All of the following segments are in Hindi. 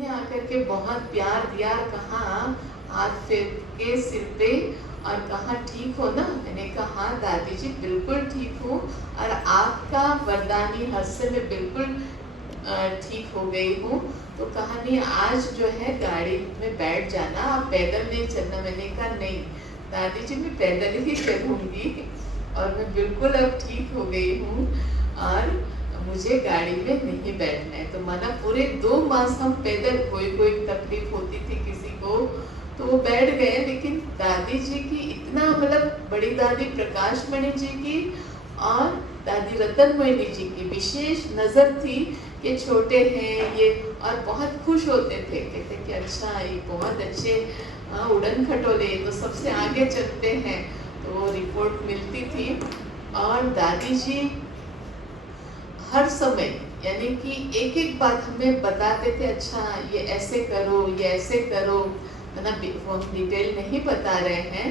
ने आकर के बहुत प्यार दिया, कहा हाथ फेर के सिर पे और कहा ठीक हो ना। मैंने कहा हाँ दादी जी बिल्कुल ठीक हूँ और आपका वरदानी हस्त से मैं बिल्कुल ठीक हो गई हूँ। तो कहा नहीं आज जो है गाड़ी में बैठ जाना, आप पैदल नहीं चलना। मैंने कहा नहीं दादी जी मैं पैदल ही चलूँगी और मैं बिल्कुल अब ठीक हो गई हूँ और मुझे गाड़ी में नहीं बैठना है। तो माना पूरे 2 मास हम पैदल, कोई तकलीफ होती थी किसी को तो वो बैठ गए, लेकिन दादी जी की इतना मतलब बड़ी दादी प्रकाश मणि जी की और दादी रतन मोहिनी जी की विशेष नज़र थी कि छोटे हैं ये, और बहुत खुश होते थे, कहते कि अच्छा ये बहुत अच्छे उड़न खटोले तो सबसे आगे चलते हैं। तो रिपोर्ट मिलती थी और दादी जी हर समय यानी कि एक एक बात हमें बताते थे, अच्छा ये ऐसे करो ये ऐसे करो। मतलब वो डिटेल नहीं बता रहे हैं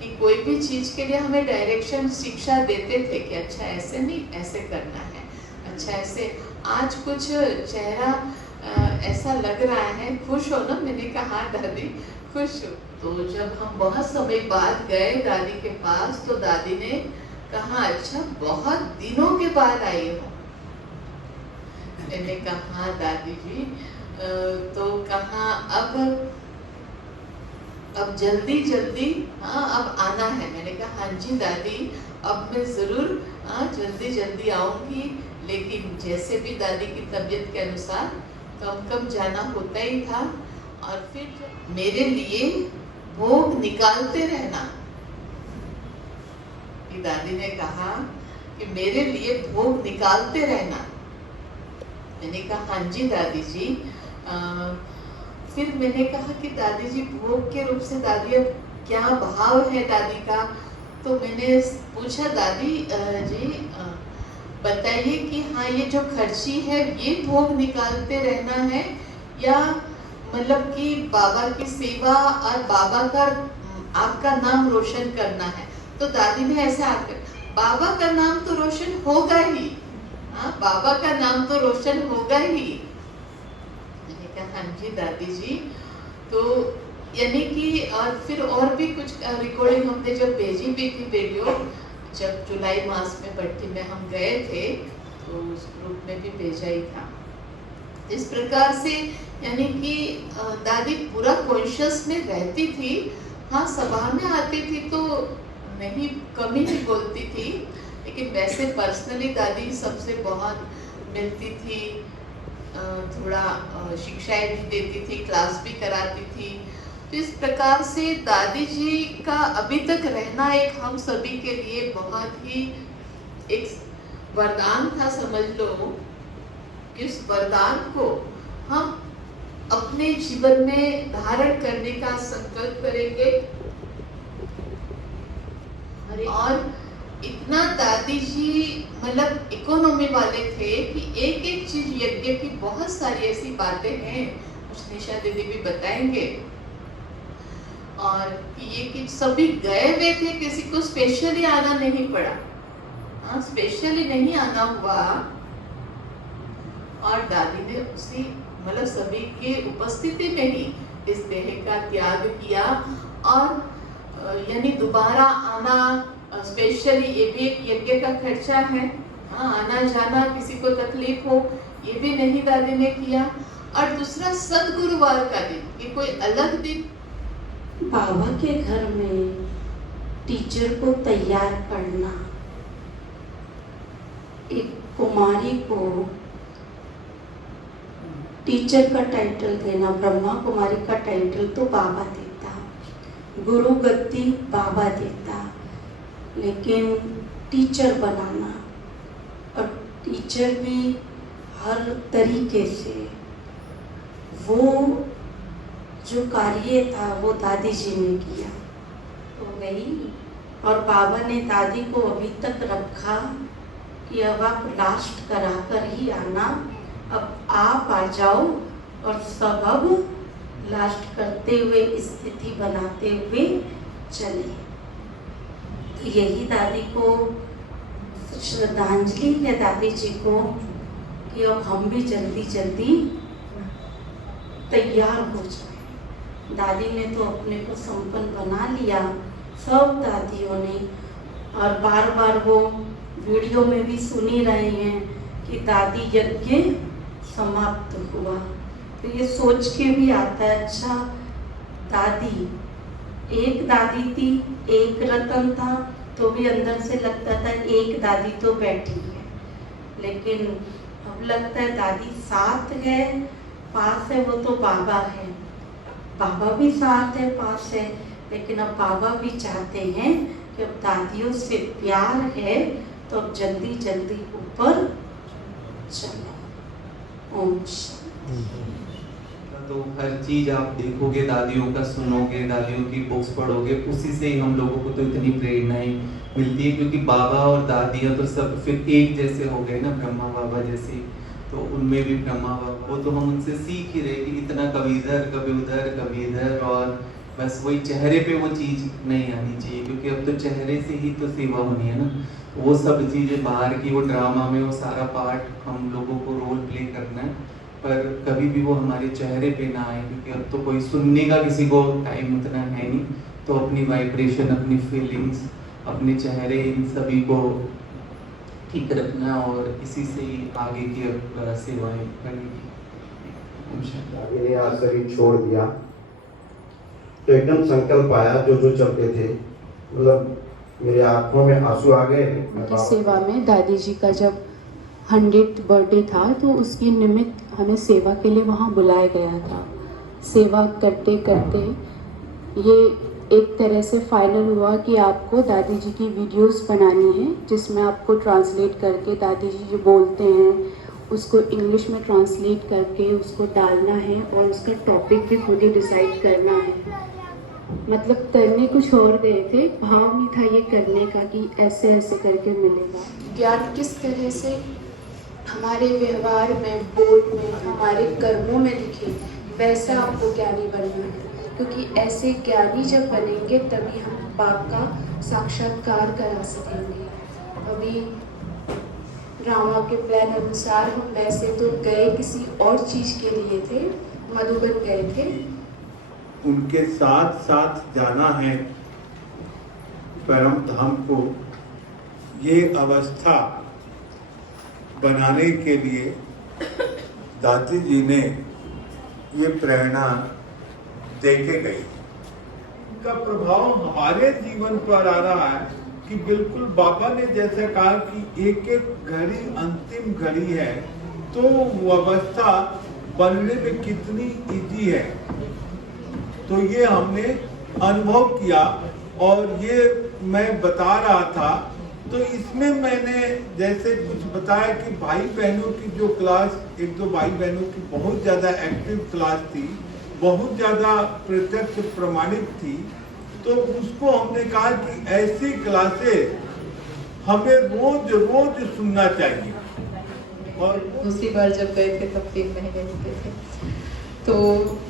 कि कोई भी चीज़ के लिए हमें डायरेक्शन शिक्षा देते थे कि अच्छा ऐसे नहीं ऐसे करना है, अच्छा ऐसे। आज कुछ चेहरा ऐसा लग रहा है, खुश हो ना। मैंने कहा हाँ दादी खुश हो। तो जब हम बहुत समय बाद गए दादी के पास तो दादी ने कहा अच्छा बहुत दिनों के बाद आई हो। मैंने कहा हाँ दादी जी। तो कहा अब जल्दी जल्दी हाँ अब आना है। मैंने कहा हाँ जी दादी अब मैं ज़रूर जल्दी जल्दी आऊँगी, लेकिन जैसे भी दादी की तबीयत के अनुसार कम कम जाना होता ही था। और फिर मेरे लिए भोग निकालते रहना, कि दादी ने कहा कि मेरे लिए भोग निकालते रहना। मैंने कहा हाँ जी दादी जी। फिर मैंने कहा कि दादी जी भोग के रूप से दादी अब क्या भाव है दादी का। तो मैंने पूछा दादी जी बताइए कि हाँ ये जो खर्ची है ये भोग निकालते रहना है या मतलब कि बाबा की सेवा और बाबा का आपका नाम रोशन करना है। तो दादी ने ऐसे आकर बाबा का नाम तो रोशन होगा ही, हाँ बाबा का नाम तो रोशन होगा ही। मैंने कहा हाँ जी दादी जी। तो यानी कि और फिर और भी कुछ रिकॉर्डिंग हमने जब भेजी भी थी वीडियो, जब जुलाई मास में भट्टी में हम गए थे तो उस ग्रुप में भी भेजा ही था। इस प्रकार से यानी कि दादी पूरा कॉन्शियस में रहती थी। हाँ सभा में आती थी तो नहीं कम ही बोलती थी, लेकिन वैसे पर्सनली दादी सबसे बहुत मिलती थी, थोड़ा शिक्षाएं भी देती थी, क्लास भी कराती थी। तो इस प्रकार से दादी जी का अभी तक रहना एक हम सभी के लिए बहुत ही एक वरदान था, समझ लो। इस वरदान को हम अपने जीवन में धारण करने का संकल्प करेंगे। और इतना दादी जी मतलब इकोनॉमी वाले थे कि एक एक चीज यज्ञ की बहुत सारी ऐसी बातें हैं, कुछ निशा दीदी भी बताएंगे। और ये कि सभी गए हुए थे, किसी को स्पेशली आना नहीं पड़ा, हाँ स्पेशली नहीं आना हुआ। और दादी ने उसी मतलब सभी के उपस्थिति में ही इस देह का त्याग किया। और यानी दोबारा आना स्पेशली ये भी एक यज्ञ का खर्चा है, हाँ आना जाना किसी को तकलीफ हो ये भी नहीं दादी ने किया। और दूसरा सदगुरुवार का दिन, ये कोई अलग दिन। बाबा के घर में टीचर को तैयार करना, एक कुमारी को टीचर का टाइटल देना, ब्रह्मा कुमारी का टाइटल तो बाबा देता, गुरु गद्दी बाबा देता, लेकिन टीचर बनाना और टीचर भी हर तरीके से वो जो कार्य था वो दादी जी ने किया। तो गई और बाबा ने दादी को अभी तक रखा कि अब आप लास्ट कराकर ही आना, अब आप आ जाओ और सब अब लास्ट करते हुए स्थिति बनाते हुए चले। तो यही दादी को श्रद्धांजलि है दादी जी को कि अब हम भी जल्दी जल्दी तैयार हो जाए। दादी ने तो अपने को संपन्न बना लिया, सब दादियों ने, और बार बार वो वीडियो में भी सुनी रहे हैं कि दादी यज्ञ समाप्त हुआ। तो ये सोच के भी आता है, अच्छा दादी, एक दादी थी, एक रतन था, तो भी अंदर से लगता था एक दादी तो बैठी है, लेकिन अब लगता है दादी साथ है, पास है, वो तो बाबा है, बाबा भी साथ है, पास है, लेकिन अब बाबा भी चाहते हैं कि अब दादियों से प्यार है तो अब जल्दी जल्दी ऊपर चलो। ओम शांति। तो हर चीज आप देखोगे, दादियों का सुनोगे, दादियों की बुक्स पढ़ोगे, उसी से ही हम लोगों को तो इतनी प्रेरणाएं मिलती है, क्योंकि बाबा और दादियाँ तो सब फिर एक जैसे हो गए ना, ब्रह्मा बाबा जैसे। तो उनमें भी ब्रह्मा बाबा, वो तो हम उनसे सीख ही रहे कि इतना कभी इधर कभी उधर कभी इधर, और बस वही चेहरे पे वो चीज़ नहीं आनी चाहिए, क्योंकि अब तो चेहरे से ही तो सेवा होनी है ना। वो सब चीज़ें बाहर की, वो ड्रामा में वो सारा पार्ट हम लोगों को रोल प्ले करना है, पर कभी भी वो हमारे चेहरे पे ना आए, क्योंकि अब तो कोई सुनने का किसी को टाइम उतना है नहीं। तो अपनी वाइब्रेशन, अपनी फीलिंग्स, अपने चेहरे, इन सभी को ठीक रखना, और इसी से ही आगे की सेवाएं बनेगी। दादी ने आज शरीर छोड़ दिया तो एकदम संकल्प आया, जो चलते थे, मतलब मेरे आंखों में आंसू आ गए। की सेवा में दादी जी का जब 100th बर्थडे था, तो उसके निमित्त हमें सेवा के लिए वहाँ बुलाया गया था। सेवा करते करते ये एक तरह से फाइनल हुआ कि आपको दादी जी की वीडियोस बनानी है, जिसमें आपको ट्रांसलेट करके दादी जी जो बोलते हैं उसको इंग्लिश में ट्रांसलेट करके उसको डालना है, और उसका टॉपिक भी खुद ही डिसाइड करना है। मतलब करने कुछ और गए थे, भाव नहीं था ये करने का कि ऐसे ऐसे करके मिलेगा। ज्ञान किस तरह से हमारे व्यवहार में, बोल में, हमारे कर्मों में दिखे, वैसा आपको ज्ञानी बनना है, क्योंकि ऐसे ज्ञानी जब बनेंगे तभी हम बाप का साक्षात्कार करा सकेंगे। अभी रामा के प्लान अनुसार हम वैसे तो गए किसी और चीज़ के लिए थे, मधुबन गए थे। उनके साथ साथ जाना है परम धाम को, ये अवस्था बनाने के लिए दादी जी ने ये प्रेरणा देके गई। इनका प्रभाव हमारे जीवन पर आ रहा है कि बिल्कुल बाबा ने जैसे कहा कि एक एक घड़ी अंतिम घड़ी है, तो वो अवस्था बनने में कितनी इजी है, तो ये हमने अनुभव किया। और ये मैं बता रहा था, तो इसमें मैंने जैसे कुछ बताया कि भाई बहनों की जो क्लास, एक दो भाई बहनों की बहुत ज़्यादा एक्टिव क्लास थी, बहुत ज़्यादा प्रत्यक्ष प्रमाणित थी, तो उसको हमने कहा कि ऐसी क्लासेस हमें रोज रोज सुनना चाहिए। और दूसरी बार जब गए थे तब 3 महीने होते थे, तो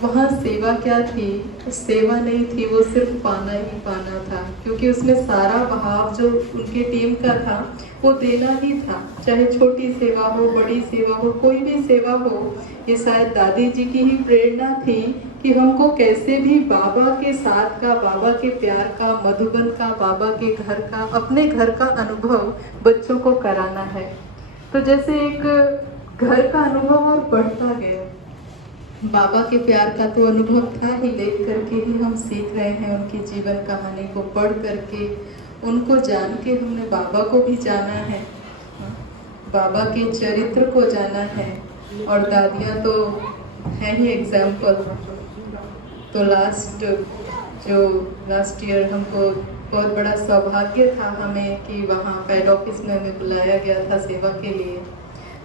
वहाँ सेवा क्या थी? सेवा नहीं थी, वो सिर्फ पाना ही पाना था, क्योंकि उसमें सारा भाव जो उनकी टीम का था वो देना ही था, चाहे छोटी सेवा हो, बड़ी सेवा हो, कोई भी सेवा हो। ये शायद दादी जी की ही प्रेरणा थी कि हमको कैसे भी बाबा के साथ का, बाबा के प्यार का, मधुबन का, बाबा के घर का, अपने घर का अनुभव बच्चों को कराना है। तो जैसे एक घर का अनुभव और बढ़ता गया, बाबा के प्यार का तो अनुभव था ही, देख करके ही हम सीख रहे हैं, उनकी जीवन कहानी को पढ़ करके, उनको जान के हमने बाबा को भी जाना है, बाबा के चरित्र को जाना है। और दादियाँ तो है ही एग्जाम्पल। तो लास्ट ईयर हमको बहुत बड़ा सौभाग्य था हमें कि वहाँ पैड ऑफिस में हमें बुलाया गया था सेवा के लिए।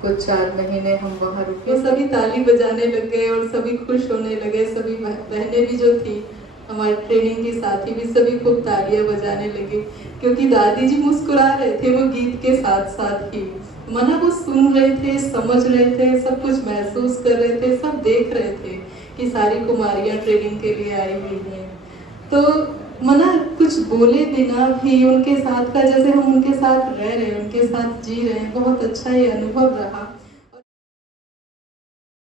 कुछ 4 महीने हम वहाँ रुके, सभी ताली बजाने लगे और सभी खुश होने लगे। सभी बहनें भी जो थी, हमारे ट्रेनिंग की साथी भी, सभी खूब तालियां बजाने लगे, क्योंकि दादी जी मुस्कुरा रहे थे वो गीत के साथ साथ ही। मना वो सुन रहे थे, समझ रहे थे, सब कुछ महसूस कर रहे थे, सब देख रहे थे कि सारी कुमारियाँ ट्रेनिंग के लिए आई हुई हैं। तो मना कुछ बोले बिना भी उनके साथ का, जैसे हम उनके साथ रह रहे हैं, उनके साथ जी रहे हैं, बहुत अच्छा ये अनुभव रहा।